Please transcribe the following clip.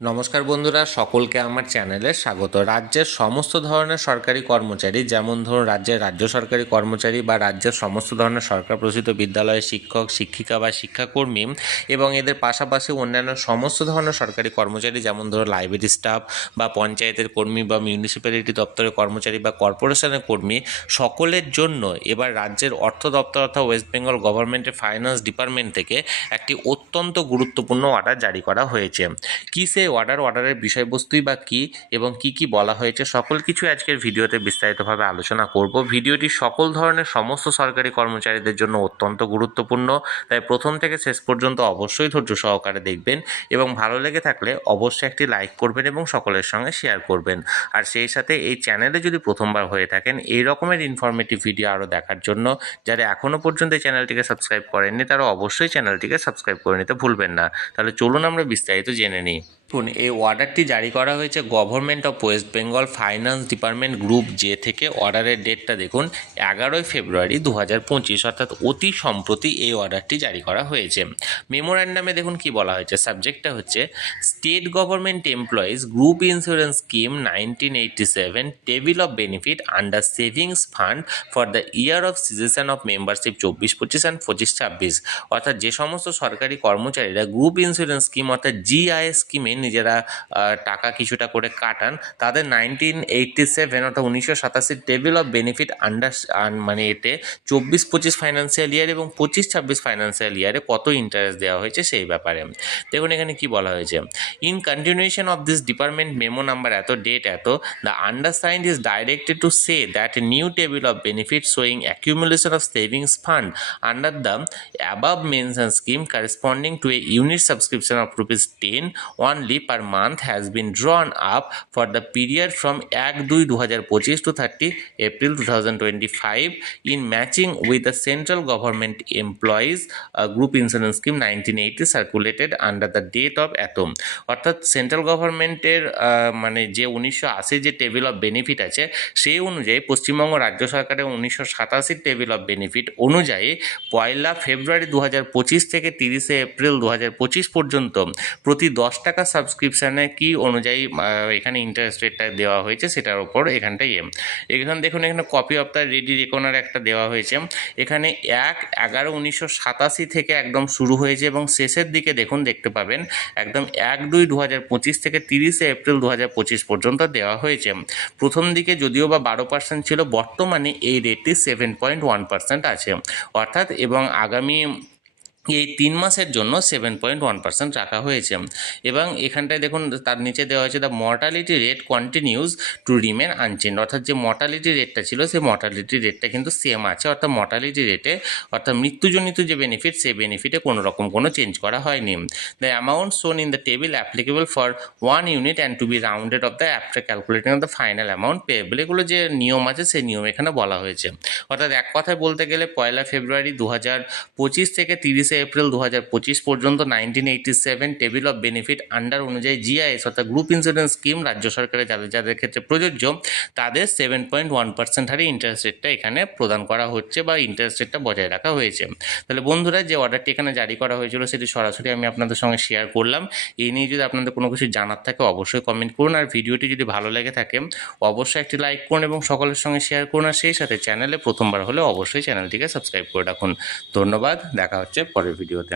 নমস্কার বন্ধুরা, সকলকে আমার চ্যানেলে স্বাগত। রাজ্যের সমস্ত ধরনের সরকারি কর্মচারী, যেমন ধরুন রাজ্যের রাজ্য সরকারি কর্মচারী বা রাজ্যের সমস্ত ধরনের সরকার প্রসিত বিদ্যালয়ের শিক্ষক, শিক্ষিকা বা শিক্ষাকর্মী এবং এদের পাশাপাশি অন্যান্য সমস্ত ধরনের সরকারি কর্মচারী, যেমন ধরুন লাইব্রেরি স্টাফ বা পঞ্চায়েতের কর্মী বা মিউনিসিপ্যালিটি দপ্তরের কর্মচারী বা কর্পোরেশনের কর্মী, সকলের জন্য এবার রাজ্যের অর্থ দপ্তর অর্থাৎ ওয়েস্ট বেঙ্গল গভর্নমেন্টের ফাইন্যান্স ডিপার্টমেন্ট থেকে একটি অত্যন্ত গুরুত্বপূর্ণ অর্ডার জারি করা হয়েছে। কী সেই অর্ডার অর্ডারের বিষয়বস্তুই বা কী এবং কি কি বলা হয়েছে, সকল কিছু আজকের ভিডিওতে বিস্তারিতভাবে আলোচনা করব। ভিডিওটি সকল ধরনের সমস্ত সরকারি কর্মচারীদের জন্য অত্যন্ত গুরুত্বপূর্ণ। তাই প্রথম থেকে শেষ পর্যন্ত অবশ্যই ধৈর্য সহকারে দেখবেন এবং ভালো লেগে থাকলে অবশ্যই একটি লাইক করবেন এবং সকলের সঙ্গে শেয়ার করবেন। আর সেই সাথে এই চ্যানেলে যদি প্রথমবার হয়ে থাকেন, এই রকমের ইনফরমেটিভ ভিডিও আরও দেখার জন্য যারা এখনও পর্যন্ত এই চ্যানেলটিকে সাবস্ক্রাইব করেননি, তারা অবশ্যই চ্যানেলটিকে সাবস্ক্রাইব করে নিতে ভুলবেন না। তাহলে চলুন আমরা বিস্তারিত জেনে নিই। এই অর্ডারটি জারি করা হয়েছে government of West Bengal finance department group J থেকে। অর্ডারের ডেটটা দেখুন, এগারোই ফেব্রুয়ারি দু হাজার পঁচিশ, অর্থাৎ অতি সম্প্রতি এই অর্ডারটি জারি করা হয়েছে। মেমোরান্ডামে দেখুন কি বলা হয়েছে। সাবজেক্টটা হচ্ছে state government employees group insurance scheme nineteen eighty seven table of benefit under savings fund for the year of cessation of membership চব্বিশ পঁচিশ অ্যান্ড পঁচিশ ছাব্বিশ। অর্থাৎ যে সমস্ত সরকারি কর্মচারীরা গ্রুপ ইন্স্যুরেন্স স্কিম অর্থাৎ জিআইএস স্কিমে নিজেরা টাকা কিছুটা করে কাটান। তাদের নাইনটিন এইটটি সেভেন অর্থাৎ উনিশশো সাতাশির টেবিল অফ বেনিফিট আন্ডার মানে এতে চব্বিশ পঁচিশ ফাইন্যান্সিয়াল ইয়ার এবং পঁচিশ ছাব্বিশ ফাইন্যান্সিয়াল ইয়ারে কত ইন্টারেস্ট দেওয়া হয়েছে সেই ব্যাপারে। দেখুন এখানে কি বলা হয়েছে। In continuation of this department memo number এত ডেট এত the undersigned is directed to say that new table of benefit showing accumulation of savings fund under the above mention scheme scheme to a unit subscription subscription rupees ten 10 only per month has been drawn up for the period from 1 দুই দু হাজার পঁচিশ to thirty April two thousand twenty five in matching with the central government employees group insurance scheme nineteen eighty circulated under the date of atom অর্থাৎ central গভর্নমেন্টের মানে যে উনিশশো আশি যে টেবিল অফ বেনিফিট আছে, সেই অনুযায়ী পশ্চিমবঙ্গ রাজ্য সরকারের উনিশশো সাতাশির টেবিল অফ বেনিফিট অনুযায়ী পয়লা ফেব্রুয়ারি দু হাজার পঁচিশ থেকে তিরিশে এপ্রিল দু হাজার পঁচিশ পর্যন্ত প্রতি দশ টাকা সাবস্ক্রিপশানে কি অনুযায়ী এখানে ইন্টারেস্ট রেটটা দেওয়া হয়েছে সেটার উপর এখানটাই এম। এখানে দেখুন, এখানে copy of the ready reckoner একটা দেওয়া হয়েছে। এখানে এক এগারো উনিশশো সাতাশি থেকে একদম শুরু হয়েছে এবং শেষের দিকে দেখুন, দেখতে পাবেন, একদম এক দুই দু হাজার পঁচিশ থেকে তিরিশে এপ্রিল দু হাজার পঁচিশ পর্যন্ত দেওয়া হয়েছে। প্রথম দিকে যদিও বা বারো পার্সেন্ট ছিল, বর্তমানে এই রেটটি সেভেন পয়েন্ট ওয়ান পার্সেন্ট আছে। অর্থাৎ এবং আগামী এই তিন মাসের জন্য সেভেন পয়েন্ট ওয়ান পার্সেন্ট রাখা হয়েছে। এবং এখানটায় দেখুন, তার নিচে দেওয়া হয়েছে the mortality rate continues to remain unchange অর্থাৎ যে মর্টালিটি রেটটা ছিল, সেই মর্টালিটি রেটটা কিন্তু সেম আছে। অর্থাৎ মর্টালিটি রেটে অর্থাৎ মৃত্যুজনিত যে বেনিফিট সেই বেনিফিটে কোনো রকম কোনো চেঞ্জ করা হয়নি। The amount shown in the table applicable for one unit and to be rounded off the after calculating of the final amount payable এগুলো যে নিয়ম আছে, সেই নিয়ম এখানে বলা হয়েছে। অর্থাৎ এক কথায় বলতে গেলে, পয়লা ফেব্রুয়ারি দু হাজার পঁচিশ থেকে তিরিশে এপ্রিল দু হাজার পঁচিশ পর্যন্ত nineteen eighty seven table of benefit under অনুযায়ী জিআইএস অর্থাৎ গ্রুপ ইন্স্যুরেন্স স্কিম রাজ্য সরকারের যাদের যাদের ক্ষেত্রে প্রযোজ্য, তাদের সেভেন পয়েন্ট ওয়ান পার্সেন্ট হারে ইন্টারেস্ট রেটটা এখানে প্রদান করা হচ্ছে বা ইন্টারেস্ট রেটটা বজায় রাখা হয়েছে। তাহলে বন্ধুরা, যে অর্ডারটি এখানে জারি করা হয়েছিল, সেটি সরাসরি আমি আপনাদের সঙ্গে শেয়ার করলাম। এই নিয়ে যদি আপনাদের কোনো কিছু জানার থাকে, অবশ্যই কমেন্ট করুন। আর ভিডিওটি যদি ভালো লেগে থাকে, অবশ্যই একটি লাইক করুন এবং সকলের সঙ্গে শেয়ার করুন। আর সেই সাথে চ্যানেলে প্রথমবার হলে অবশ্যই চ্যানেলটিকে সাবস্ক্রাইব করে রাখুন। ধন্যবাদ, দেখা হচ্ছে পরের ভিডিওতে